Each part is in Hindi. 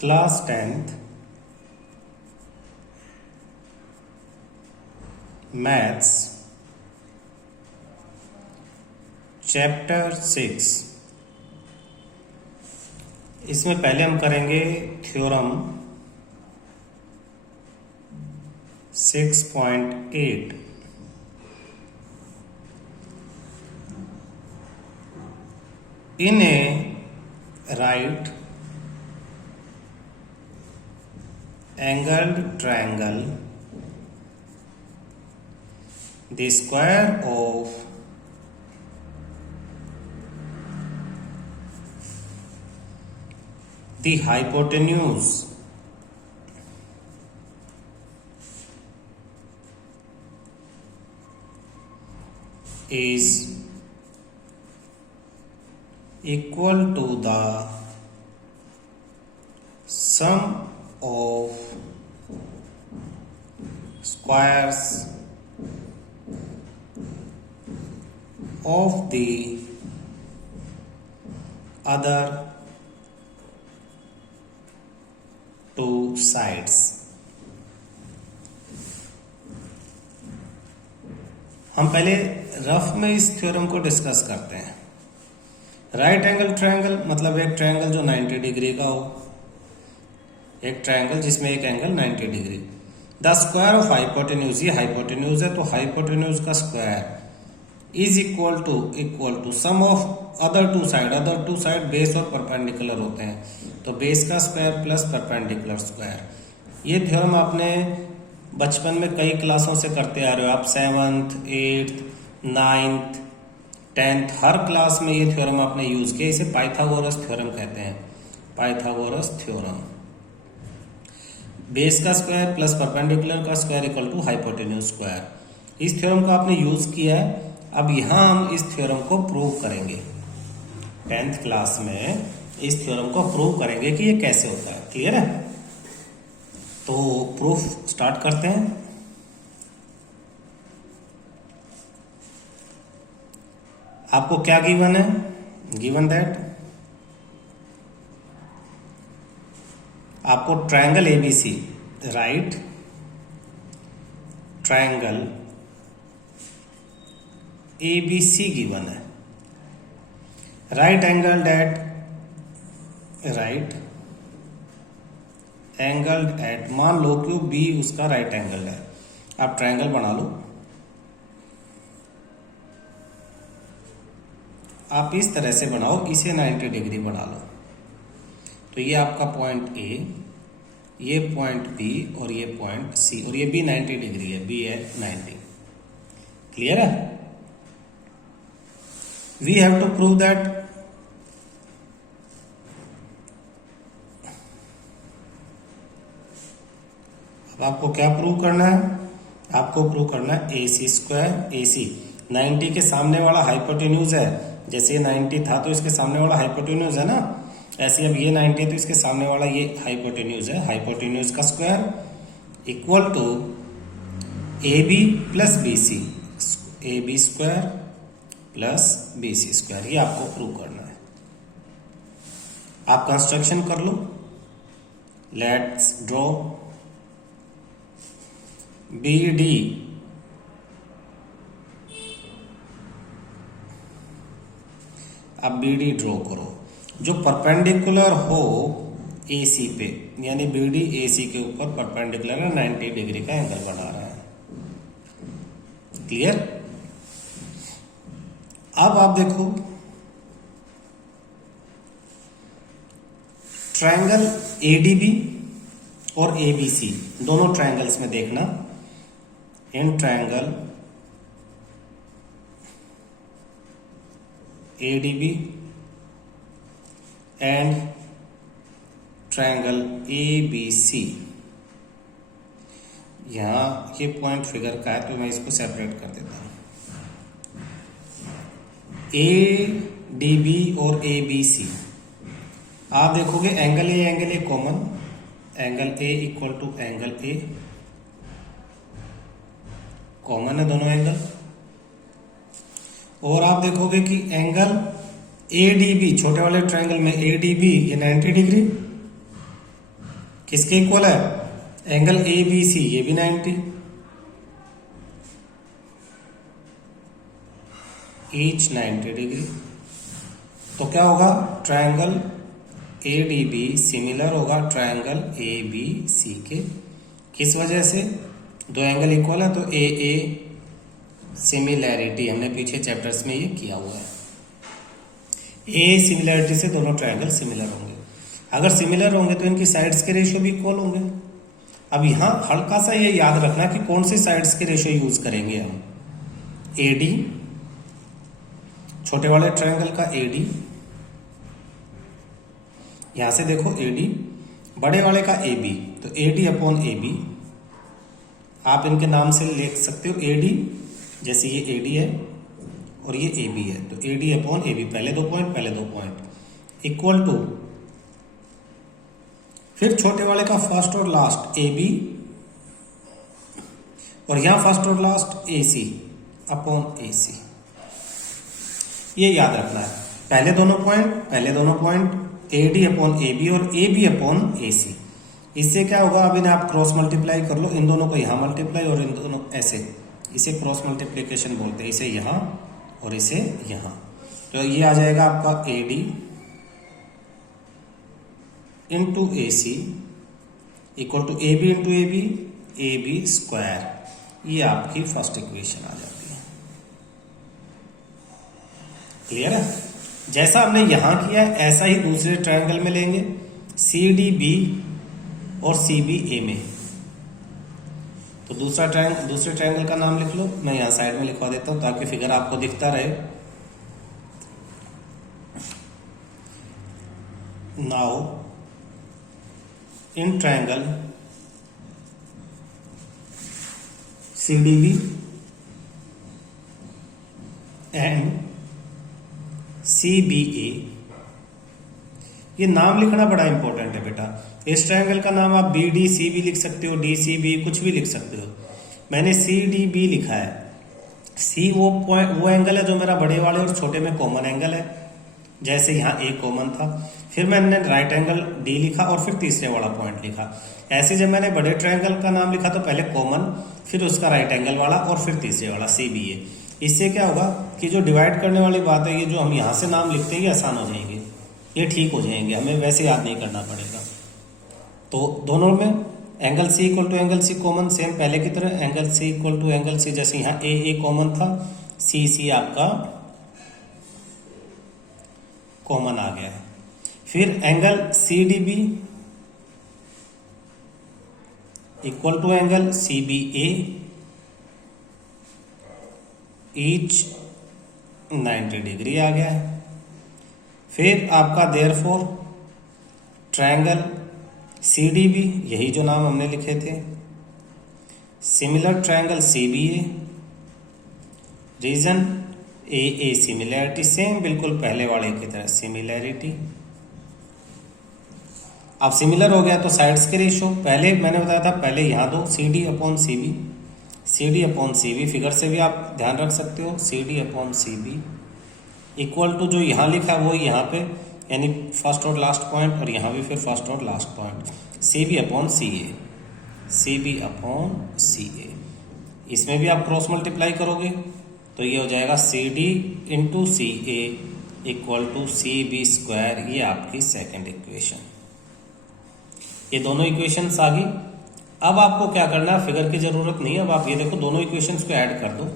Class 10th maths chapter 6। इसमें पहले हम करेंगे theorem 6.8। In a right angled triangle, the square of the hypotenuse is equal to the sum of squares of the other two sides। हम पहले रफ में इस थ्योरम को डिस्कस करते हैं। राइट एंगल ट्रायंगल मतलब एक ट्रायंगल जो 90 डिग्री का हो, एक ट्रायंगल जिसमें एक angle 90 degree. The square of hypotenuse, ये हाइपोटेन्यूज है तो हाइपोटेन्यूज का square is equal to sum of other two side base और परपेंडिकुलर होते हैं तो बेस का स्क्वायर प्लस परपेंडिकुलर स्क्वायर। ये थ्योरम आपने बचपन में कई क्लासों से करते आ रहे हो, आप 7th 8th 9th 10th हर क्लास में ये थ्योरम आपने यूज किया। इसे पाइथागोरस थ्योरम कहते हैं, पाइथागोरस थ्योरम। बेस का स्क्वायर प्लस परपेंडिकुलर का square equal to hypotenuse square. इस थ्योरम को आपने यूज किया है। अब यहां हम इस थ्योरम को प्रूव करेंगे। 10th क्लास में इस थ्योरम को प्रूव करेंगे कि ये कैसे होता है। क्लियर है? तो प्रूफ स्टार्ट करते हैं। आपको क्या गिवन है? गिवन दैट आपको triangle ABC, right triangle ABC given है। राइट एंगल एट मान लो कि बी उसका राइट एंगल है। आप ट्रायंगल बना लो। आप इस तरह से बनाओ, इसे 90 डिग्री बना लो। तो ये आपका पॉइंट ए, ये पॉइंट बी और ये पॉइंट सी, और ये भी 90 डिग्री है, बी है 90। क्लियर है? We have to prove that अब आपको क्या प्रूव करना है? आपको प्रूव करना है ए सी स्क्वायर। ए सी 90 के सामने वाला हाइपोटेन्यूज है। जैसे ये 90 था तो इसके सामने वाला हाइपोटेन्यूज है ना, ऐसे अब ये 90 है तो इसके सामने वाला ये हाइपोटेन्यूज है। हाइपोटेन्यूज का square equal to A B plus B C, A B square plus B C square. ये आपको प्रूव करना है। आप कंस्ट्रक्शन कर लो। लेट्स ड्रॉ बी डी अब बी डी ड्रॉ करो जो परपेंडिकुलर हो ए सी पे, यानी बी डी ए सी के ऊपर परपेंडिकुलर है, 90 डिग्री का एंगल बना रहा है। क्लियर? अब आप देखो ट्रायंगल एडीबी और एबीसी, दोनों ट्रायंगल्स में देखना। In triangle ADB and triangle ABC, यहां ये पॉइंट फिगर का है तो मैं इसको सेपरेट कर देता हूं। ए डी बी और ए बी सी, आप देखोगे angle A common, angle A equal to angle A common है दोनों एंगल। और आप देखोगे कि एंगल ए डी बी, छोटे वाले ट्रायंगल में ए डी बी ये 90 डिग्री, किसके इक्वल है? एंगल ए बी सी, ये भी 90, ईच 90 डिग्री। तो क्या होगा? Triangle A D B similar होगा ट्रायंगल ए बी सी के। किस वजह से? दो एंगल इक्वल है तो ए ए सिमिलैरिटी, हमने पीछे चैप्टर्स में ये किया हुआ है। ए सिमिलैरिटी से दोनों ट्रायंगल सिमिलर होंगे। अगर सिमिलर होंगे तो इनकी साइड्स के रेशियो भी इक्वल होंगे। अब यहां हल्का सा ये याद रखना कि कौन सी साइड्स के रेशियो यूज करेंगे हम। ए डी, छोटे वाले ट्रायंगल का ए डी, यहां से देखो ए डी, बड़े वाले का ए बी, तो A D upon A B आप इनके नाम से लिख सकते हो। ए डी जैसे ये ए डी है और ये ए बी है, तो A D upon A B, पहले दो पॉइंट इक्वल टू, फिर छोटे वाले का फर्स्ट और लास्ट ए बी, और यहां फर्स्ट और लास्ट ए सी अपॉन ए सी। ये याद रखना है। पहले दोनों point A D upon A B और ए बी अपॉन ए सी। इससे क्या होगा? अब इन्हें आप क्रॉस मल्टीप्लाई कर लो, इन दोनों को यहां मल्टीप्लाई और इन दोनों ऐसे, इसे क्रॉस मल्टीप्लीकेशन बोलते हैं, इसे यहां और इसे यहां। तो ये आ जाएगा आपका A D into A C equal to A B into A B square. ये आपकी फर्स्ट इक्वेशन आ जाती है। क्लियर है? जैसा हमने यहां किया है ऐसा ही दूसरे ट्रायंगल में लेंगे, सी डी बी और सी बी ए में। तो दूसरे ट्रायंगल का नाम लिख लो, मैं यहां साइड में लिखवा देता हूं ताकि फिगर आपको दिखता रहे। Now in triangle C D B and C B A, ये नाम लिखना बड़ा इंपॉर्टेंट है बेटा। इस ट्रायंगल का नाम आप बी डी सी बी लिख सकते हो, डी सी बी कुछ भी लिख सकते हो। मैंने सी डी बी लिखा है। सी वो एंगल है जो मेरा बड़े वाले और छोटे में कॉमन एंगल है, जैसे यहाँ ए कॉमन था। फिर मैंने राइट एंगल डी लिखा और फिर तीसरे वाला पॉइंट लिखा। ऐसे जब मैंने बड़े ट्रायंगल का नाम लिखा तो पहले कॉमन, फिर उसका राइट एंगल वाला और फिर तीसरे वाला सी बी ए। इससे क्या होगा कि जो डिवाइड करने वाली बात है, ये जो हम यहाँ से नाम लिखते हैं ये आसान हो जाएंगे, ये ठीक हो जाएंगे, हमें वैसे याद नहीं करना पड़ेगा। तो दोनों में angle C equal to angle C common, same पहले की तरह angle C equal to angle C, जैसे यहाँ ए कॉमन था, सी आपका कॉमन आ गया है। फिर angle C D B equal to angle C B A, each 90 degree आ गया है। फिर आपका therefore triangle C D B, यही जो नाम हमने लिखे थे, similar triangle C B A, reason A similarity, same बिल्कुल पहले वाले की तरह सिमिलैरिटी। अब सिमिलर हो गया तो साइड्स के रेशियो, पहले मैंने बताया था, पहले यहाँ दो C D upon C B, C D upon C B, figure से भी आप ध्यान रख सकते हो, C D upon C B equal to जो यहाँ लिखा है वो यहाँ पे, यानी फर्स्ट और लास्ट पॉइंट, और यहाँ भी फिर फर्स्ट और last point, C B upon C A, C B upon C A. इसमें भी आप क्रॉस मल्टीप्लाई करोगे तो ये हो जाएगा C D into C A equal to C B square. ये आपकी सेकेंड इक्वेशन। ये दोनों इक्वेशंस आ गई। अब आपको क्या करना है, फिगर की जरूरत नहीं है। अब आप ये देखो दोनों इक्वेशंस को ऐड कर दो,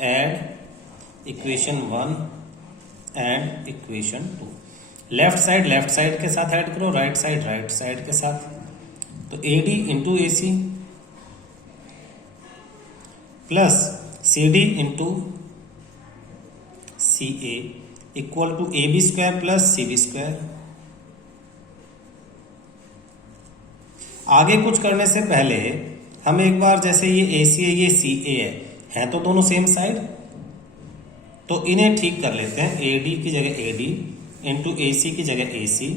add equation 1 and equation 2। Left side के साथ ऐड करो, राइट साइड के साथ। तो A D into A C plus C D into C A equal to A B square plus C B square. आगे कुछ करने से पहले हम एक बार, जैसे ये ए सी है, ये सी ए है तो दोनों सेम साइड, तो इन्हें ठीक कर लेते हैं। ए डी की जगह ए डी इंटू ए सी की जगह A C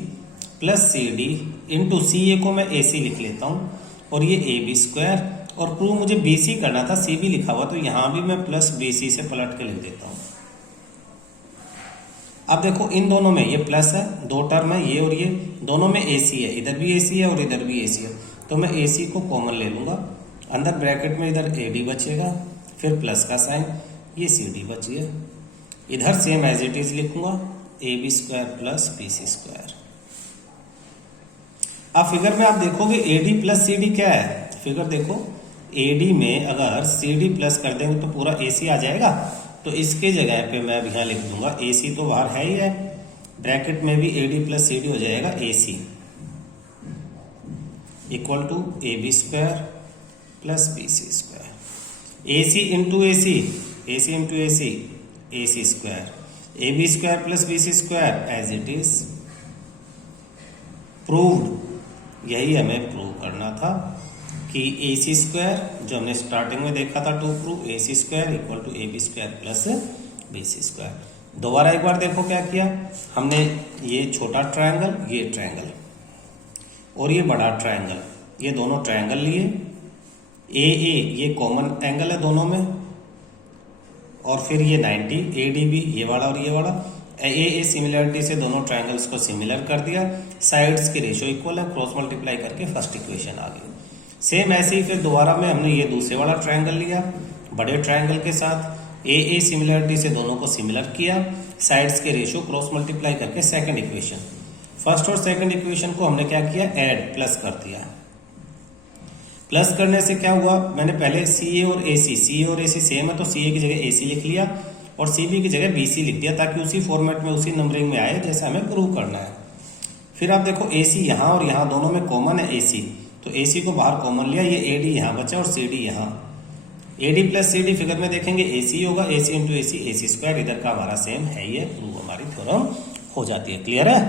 plus C D into C A को मैं ए सी लिख लेता हूँ, और ये ए बी स्क्वायर, और प्रूव मुझे बी सी करना था, सी बी लिखा हुआ, तो यहाँ भी मैं प्लस बी सी से पलट के लिख देता हूँ। अब देखो इन दोनों में ये प्लस है, दो टर्म है ये और ये, दोनों में AC है, इधर भी AC है और इधर भी AC है, तो मैं AC को कॉमन ले लूंगा, अंदर ब्रैकेट में इधर AD बचेगा, फिर प्लस का साइन, ये CD बच गया, इधर सेम एज इट इज लिखूंगा AB square plus BC square. अब फिगर में आप देखोगे AD प्लस CD क्या है, फिगर देखो AD में अगर CD प्लस कर देंगे तो पूरा AC आ जाएगा, तो इसके जगह पे मैं अब यहाँ लिख दूंगा AC तो बाहर है ही है, ब्रैकेट में भी AD प्लस CD हो जाएगा AC equal to AB square plus BC square. AC into AC, AC into AC, AC square, AB square plus BC square as it is proved. यही हमें प्रूव करना था कि AC स्क्वायर जो हमने स्टार्टिंग में देखा था to prove, AC square equal to AB square plus BC square. दोबारा एक बार देखो क्या किया हमने, ये छोटा ट्रायंगल, ये ट्रायंगल और ये बड़ा ट्रायंगल, ये दोनों ट्रायंगल लिए, AA ये कॉमन एंगल है दोनों में, और फिर ये 90 ADB ये वाला और ये वाला, AA सिमिलरिटी से दोनों ट्रायंगल्स को सिमिलर कर दिया, साइड्स की रेशियो इक्वल है, क्रॉस मल्टीप्लाई करके फर्स्ट इक्वेशन आ गई। सेम ऐसे ही फिर दोबारा में हमने ये दूसरे वाला ट्रायंगल लिया बड़े ट्रायंगल के साथ, AA सिमिलरिटी से दोनों को सिमिलर किया, साइड्स के रेशियो क्रॉस मल्टीप्लाई करके सेकंड इक्वेशन, फर्स्ट और सेकंड इक्वेशन को हमने क्या किया ऐड प्लस कर दिया। प्लस करने से क्या हुआ, मैंने पहले CA और AC सेम है तो CA की जगह AC लिख लिया और CB की जगह BC लिख दिया, ताकि उसी फॉर्मेट में उसी नंबरिंग में आए जैसे हमें प्रूव करना है। फिर आप देखो AC यहाँ और यहाँ दोनों में कॉमन है AC, तो AC को बाहर कॉमन लिया, ये AD यहाँ बचा और CD यहाँ, AD प्लस CD फिगर में देखेंगे AC होगा, AC into AC, AC square इधर का हमारा सेम है, ये प्रूव हमारी थ्योरम हो जाती है। क्लियर है।